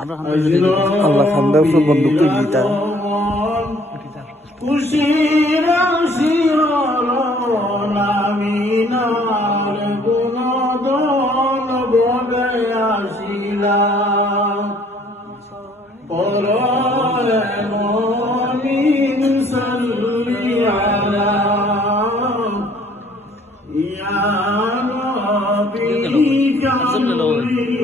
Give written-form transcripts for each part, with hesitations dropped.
আল্লাহ খান্দা বন্ধু কইতা খুশির শিহরণ আমিনার গুণদন বলে আসিলাম পরে মুমিন সাল্লি আলা ইয়া নবী কামলিওয়ালা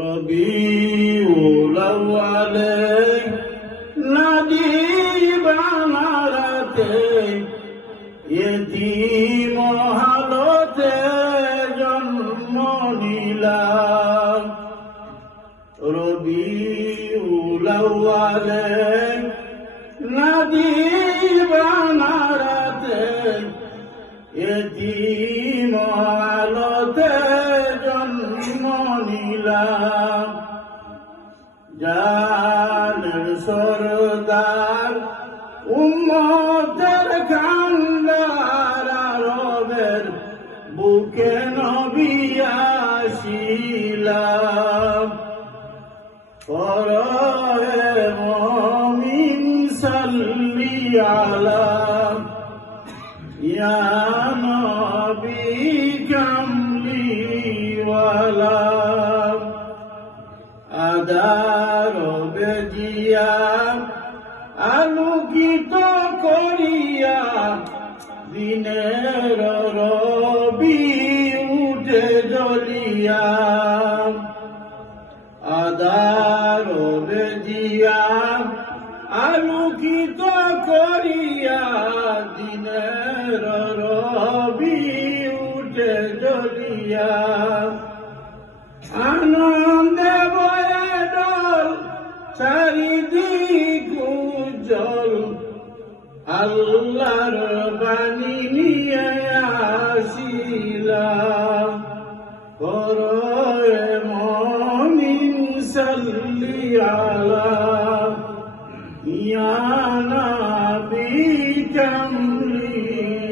রবিউল আউয়ালে নদী বানারতে ইয়তীম হালতে জন্ম নিলাম রবিউল আউয়ালে নদী বানারতে ইয়তীম হালতে জন্ম নিলাম জানের সরদার উম্মতের কান্দার আরবের বুকে নবী আসিলাম পরে মুমিন সাল্লি আলা ইয়া নবী কামলিওয়ালা আদার বেজিয়া আলোকিত করিয়া দিনের রবি উঠে জ্বলিয়া আদার বেজিয়া আলোকিত করিয়া দিনের রবি উঠে জ্বলিয়া আনন্দে বয়ে ডল চারিদিক উজ্জ্বল আল্লাহর বাণী নিয়ে আসিলাম পরে মুমিন সাল্লি আলা ইয়া নবী কামলিওয়ালা